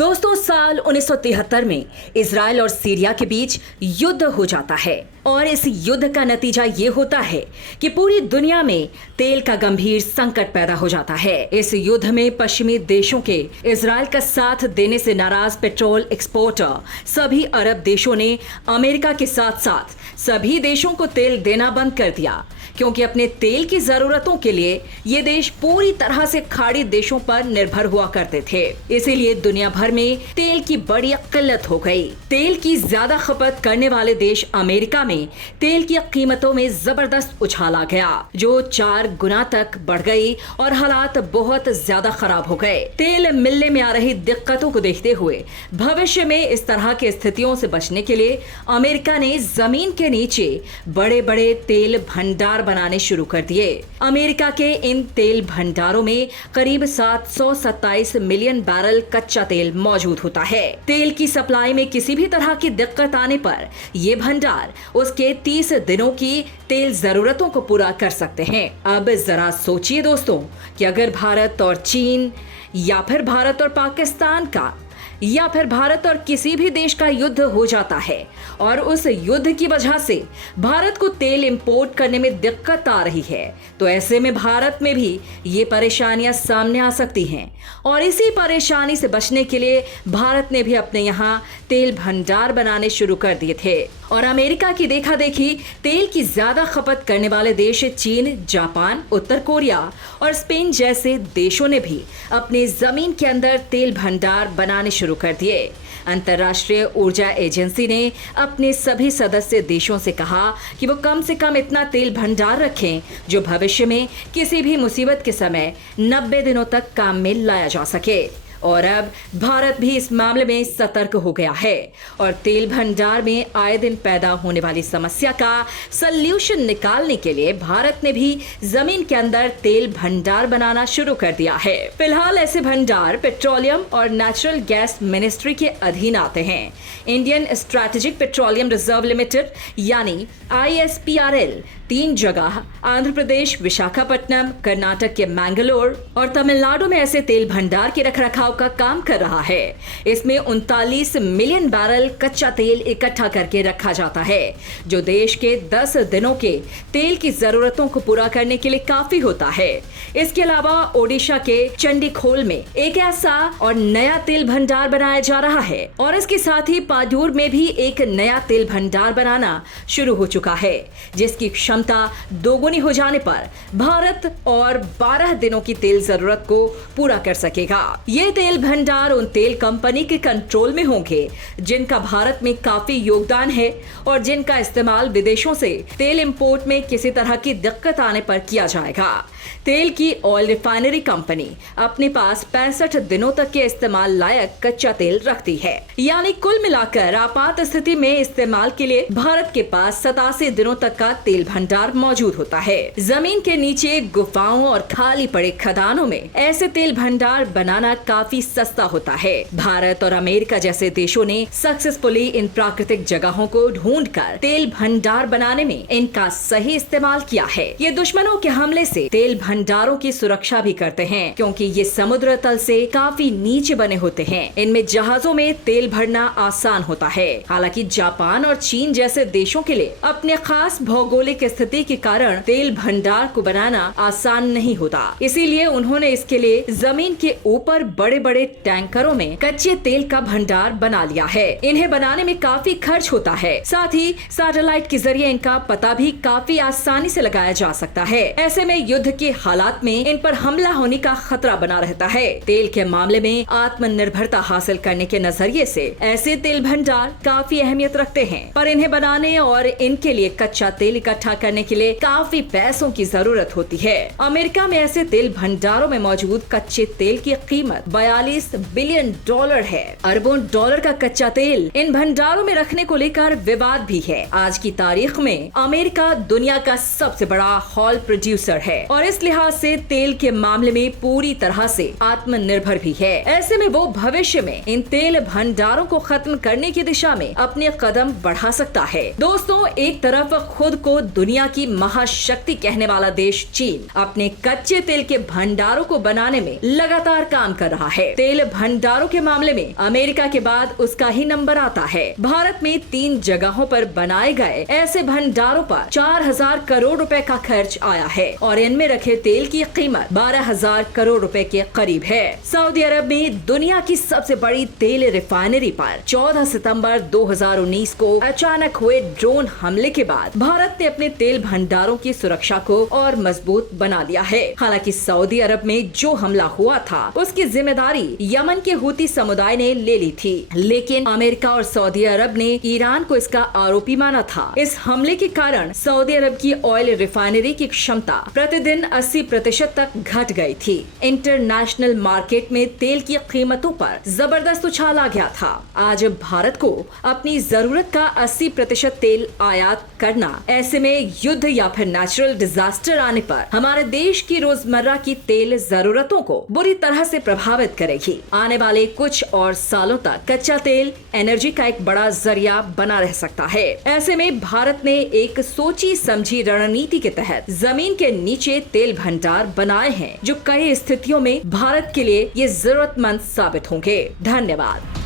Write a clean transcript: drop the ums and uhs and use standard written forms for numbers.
दोस्तों, साल 1973 में इजराइल और सीरिया के बीच युद्ध हो जाता है और इस युद्ध का नतीजा ये होता है कि पूरी दुनिया में तेल का गंभीर संकट पैदा हो जाता है। इस युद्ध में पश्चिमी देशों के इजराइल का साथ देने से नाराज पेट्रोल एक्सपोर्टर सभी अरब देशों ने अमेरिका के साथ साथ सभी देशों को तेल देना बंद कर दिया, क्योंकि अपने तेल की जरूरतों के लिए ये देश पूरी तरह से खाड़ी देशों पर निर्भर हुआ करते थे। इसीलिए दुनिया भर में तेल की बड़ी किल्लत हो गई। तेल की ज्यादा खपत करने वाले देश अमेरिका में तेल की कीमतों में जबरदस्त उछाल आ गया, जो 4 गुना तक बढ़ गई और हालात बहुत ज्यादा खराब हो गए। तेल मिलने में आ रही दिक्कतों को देखते हुए भविष्य में इस तरह की स्थितियों से बचने के लिए अमेरिका ने जमीन के नीचे बड़े बड़े तेल भंडार बनाने शुरू कर दिए। अमेरिका के इन तेल भंडारों में करीब 727 मिलियन बैरल कच्चा तेल मौजूद होता है। तेल की सप्लाई में किसी भी तरह की दिक्कत आने पर ये भंडार उसके 30 दिनों की तेल जरूरतों को पूरा कर सकते हैं। अब जरा सोचिए दोस्तों कि अगर भारत और चीन या फिर भारत और पाकिस्तान का या फिर भारत और किसी भी देश का युद्ध हो जाता है और उस युद्ध की वजह से भारत को तेल इंपोर्ट करने में दिक्कत आ रही है, तो ऐसे में भारत में भी ये परेशानियां सामने आ सकती हैं। और इसी परेशानी से बचने के लिए भारत ने भी अपने यहाँ तेल भंडार बनाने शुरू कर दिए थे। और अमेरिका की देखा देखी तेल की ज्यादा खपत करने वाले देश चीन, जापान, उत्तर कोरिया और स्पेन जैसे देशों ने भी अपने जमीन के अंदर तेल भंडार बनाने शुरू कर दिए। अंतर्राष्ट्रीय ऊर्जा एजेंसी ने अपने सभी सदस्य देशों से कहा कि वो कम से कम इतना तेल भंडार रखें जो भविष्य में किसी भी मुसीबत के समय 90 दिनों तक काम में लाया जा सके। और अब भारत भी इस मामले में सतर्क हो गया है और तेल भंडार में आए दिन पैदा होने वाली समस्या का सल्यूशन निकालने के लिए भारत ने भी जमीन के अंदर तेल भंडार बनाना शुरू कर दिया है। फिलहाल ऐसे भंडार पेट्रोलियम और नेचुरल गैस मिनिस्ट्री के अधीन आते हैं। Indian strategic petroleum reserve limited यानी ISPRL 3 जगह आंध्र प्रदेश, विशाखापट्टनम, कर्नाटक के मैंगलोर और तमिलनाडु में ऐसे तेल भंडार के रखरखाव का काम कर रहा है। इसमें 39 मिलियन बैरल कच्चा तेल इकट्ठा करके रखा जाता है, जो देश के 10 दिनों के तेल की जरूरतों को पूरा करने के लिए काफी होता है। इसके अलावा ओडिशा के चंडीखोल में एक ऐसा और नया तेल भंडार बनाया जा रहा है और इसके साथ ही पाड्यूर में भी एक नया तेल भंडार बनाना शुरू हो चुका है, जिसकी क्षमता दोगुनी हो जाने पर भारत और 12 दिनों की तेल जरूरत को पूरा कर सकेगा। ये तेल भंडार उन तेल कंपनी के कंट्रोल में होंगे जिनका भारत में काफी योगदान है और जिनका इस्तेमाल विदेशों से तेल इंपोर्ट में किसी तरह की दिक्कत आने पर किया जाएगा। तेल की ऑयल रिफाइनरी कंपनी अपने पास 65 दिनों तक के इस्तेमाल लायक कच्चा तेल रखती है, यानी कुल मिलाकर आपात स्थिति में इस्तेमाल के लिए भारत के पास 87 दिनों तक का तेल भंडार मौजूद होता है। जमीन के नीचे गुफाओं और खाली पड़े खदानों में ऐसे तेल भंडार बनाना काफी सस्ता होता है। भारत और अमेरिका जैसे देशों ने सक्सेसफुली इन प्राकृतिक जगहों को ढूंढकर तेल भंडार बनाने में इनका सही इस्तेमाल किया है। ये दुश्मनों के हमले से तेल भंडारों की सुरक्षा भी करते हैं, क्योंकि ये समुद्र तल से काफी नीचे बने होते हैं। इनमें जहाजों में तेल भरना आसान होता है। हालांकि जापान और चीन जैसे देशों के लिए अपने खास भौगोलिक स्थिति के कारण तेल भंडार को बनाना आसान नहीं होता। इसीलिए उन्होंने इसके लिए जमीन के ऊपर बड़े बड़े टैंकरों में कच्चे तेल का भंडार बना लिया है। इन्हें बनाने में काफी खर्च होता है, साथ ही सैटेलाइट के जरिए इनका पता भी काफी आसानी से लगाया जा सकता है। ऐसे में युद्ध के हालात में इन पर हमला होने का खतरा बना रहता है। तेल के मामले में आत्मनिर्भरता हासिल करने के नजरिए से ऐसे तेल भंडार काफी अहमियत रखते हैं, पर इन्हें बनाने और इनके लिए कच्चा तेल इकट्ठा करने के लिए काफी पैसों की जरूरत होती है। अमेरिका में ऐसे तेल भंडारों में मौजूद कच्चे तेल की कीमत $42 बिलियन है। अरबों डॉलर का कच्चा तेल इन भंडारों में रखने को लेकर विवाद भी है। आज की तारीख में अमेरिका दुनिया का सबसे बड़ा ऑयल प्रोड्यूसर है और इस लिहाज से तेल के मामले में पूरी तरह से आत्मनिर्भर भी है। ऐसे में वो भविष्य में इन तेल भंडारों को खत्म करने की दिशा में अपने कदम बढ़ा सकता है। दोस्तों, एक तरफ खुद को दुनिया दुनिया की महाशक्ति कहने वाला देश चीन अपने कच्चे तेल के भंडारों को बनाने में लगातार काम कर रहा है। तेल भंडारों के मामले में अमेरिका के बाद उसका ही नंबर आता है। भारत में 3 जगहों पर बनाए गए ऐसे भंडारों पर 4000 करोड़ रुपए का खर्च आया है और इनमें रखे तेल की कीमत 12000 करोड़ रुपए के करीब है। सऊदी अरब में दुनिया की सबसे बड़ी तेल रिफाइनरी पर 14 सितंबर 2019 को अचानक हुए ड्रोन हमले के बाद भारत ने अपने तेल भंडारों की सुरक्षा को और मजबूत बना दिया है। हालांकि सऊदी अरब में जो हमला हुआ था उसकी जिम्मेदारी यमन के हूती समुदाय ने ले ली थी, लेकिन अमेरिका और सऊदी अरब ने ईरान को इसका आरोपी माना था। इस हमले के कारण सऊदी अरब की ऑयल रिफाइनरी की क्षमता प्रतिदिन 80% तक घट गई थी। इंटरनेशनल मार्केट में तेल की कीमतों पर जबरदस्त उछाल आ गया था। आज भारत को अपनी जरूरत का 80% तेल आयात करना, ऐसे में युद्ध या फिर नेचुरल डिजास्टर आने पर हमारे देश की रोजमर्रा की तेल जरूरतों को बुरी तरह से प्रभावित करेगी। आने वाले कुछ और सालों तक कच्चा तेल एनर्जी का एक बड़ा जरिया बना रह सकता है। ऐसे में भारत ने एक सोची समझी रणनीति के तहत जमीन के नीचे तेल भंडार बनाए हैं, जो कई स्थितियों में भारत के लिए ये जरूरतमंद साबित होंगे। धन्यवाद।